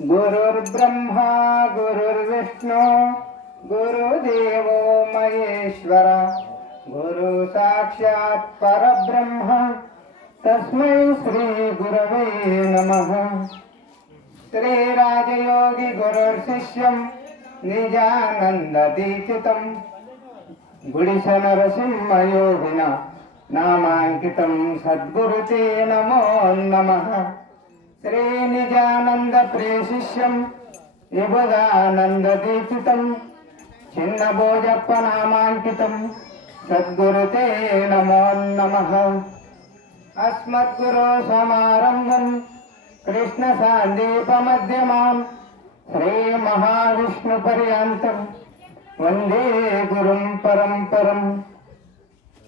गुरुर्ब्रह्मा गुरुर्विष्णु गुरुदेवो महेश्वर गुरु साक्षात् परब्रह्म तस्मै श्री गुरवे नमः। श्री राजयोगी गुरुर्शिष्यं निजानन्ददीक्षितं गुडिश नरसिंहयोगिना नामांकितं सद्गुरुते नमो नमः। श्री निजानंद प्रेशिष्यं विबुधानंद दीक्षितं छिन्नभोजप्प नामांकितं सद्गुरुते नमो नमः। अस्मद्गुरो समारम्भं कृष्ण सान्दीपमध्यमां श्री महाविष्णुपर्यन्तं वन्दे गुरुं परम्परम्।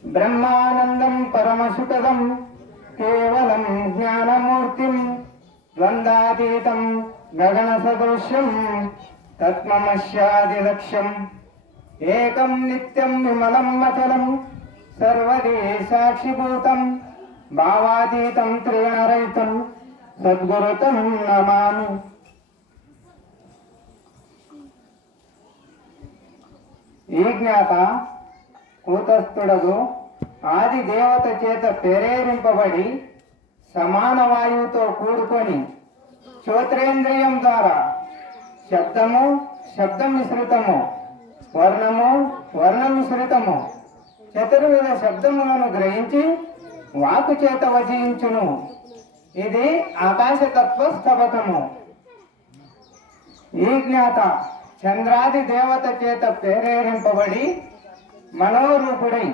ब्रह्मानन्दं परमसुखदं केवलं ज्ञानमूर्तिं द्वन्द्वातीतं गगनसदृश्यं तत्त्वमस्यादिलक्ष्यम् एकं नित्यं विमलं मचलं सर्वदि साक्षिभूतं भावातीतं त्रिगुणरहितं सद्गुरुतं नमामि। ఈ జ్ఞాత కూటస్థుడగు ఆది దేవత చేత ప్రేరేరింపబడి సమాన వాయువుతో కూడుకొని శ్రోత్రేంద్రియం ద్వారా శబ్దము శబ్ద మిశ్రితము వర్ణము వర్ణ మిశ్రితము చతుర్విధ శబ్దములను గ్రహించి వాకు చేత వచించును। ఇది ఆకాశతత్వ స్తవకము। ఈ జ్ఞాత చంద్రాది దేవత చేత ప్రేరేరింపబడి మనోరూపుడై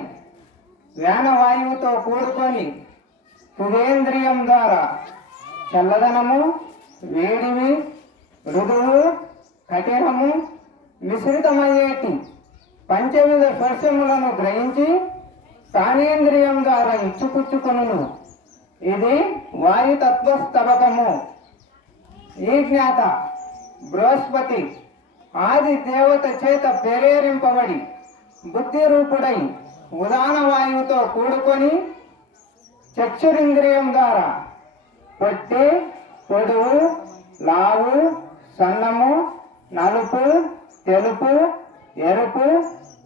వ్యానవాయువుతో కూడుకొని హృదయేంద్రియం ద్వారా చల్లదనము వేడివి మృదువు కఠినము మిశ్రితమయ్యేటి పంచవిధ స్పర్శములను గ్రహించి ప్రాణేంద్రియం ద్వారా ఇచ్చుపుచ్చుకొనును। ఇది వాయుతత్వ స్తవకము। ఈ జ్ఞాత బృహస్పతి ఆది దేవత చేత ప్రేరేరింపబడి బుద్ధి రూపుడై ఉదాన వాయువుతో కూడుకొని చక్షురింద్రియం ద్వారా పొట్టి పొడువు లావు సన్నము నలుపు తెలుపు ఎరుపు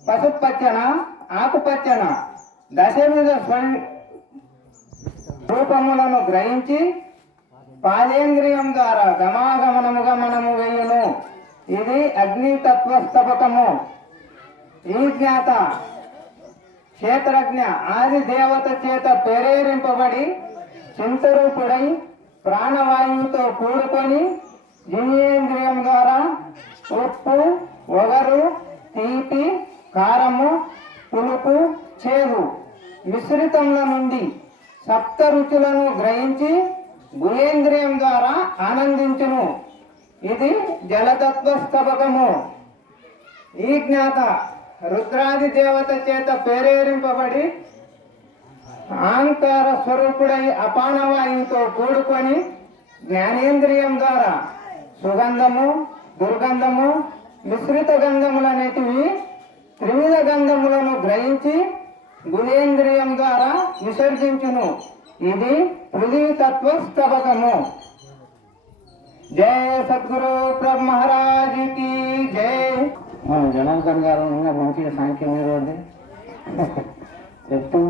పసుపచ్చన ఆకుపచ్చన దశవిధ రూపములను గ్రహించి పాదేంద్రియం ద్వారా గమాగమనముగా మనము వేయును। ఇది అగ్నితత్వ స్తవకము। ఈ జ్ఞాత క్షేత్రజ్ఞ ఆది దేవత చేత ప్రేరేరింపబడి చింతరూపుడై ప్రాణవాయువుతో కూడుకొని జినేంద్రియం ద్వారా ఉప్పు ఒగరు తీపి కారము పులుపు చేదు మిశ్రితముల నుండి సప్త రుచులను గ్రహించి గుణేంద్రియం ద్వారా ఆనందించును। ఇది జలతత్వ స్తవకము। ఈ జ్ఞాత రుద్రాది దేవత చేత ప్రేరేరింపబడి అహంకార స్వరూపుడై అపానవాయువుతో కూడుకొని జ్ఞానేంద్రియం ద్వారా సుగంధము దుర్గంధము మిశ్రిత గంధములనేటివి త్రివిధ గంధములను గ్రహించి గుణేంద్రియం ద్వారా విసర్జించును। ఇది పృథ్వీతత్వ స్తవకము। జయ సద్గురు ప్రభు మహారాజ్ కి జయ। జనార్దన్ గారు మంచిగా సాంఖ్యం చెప్తూ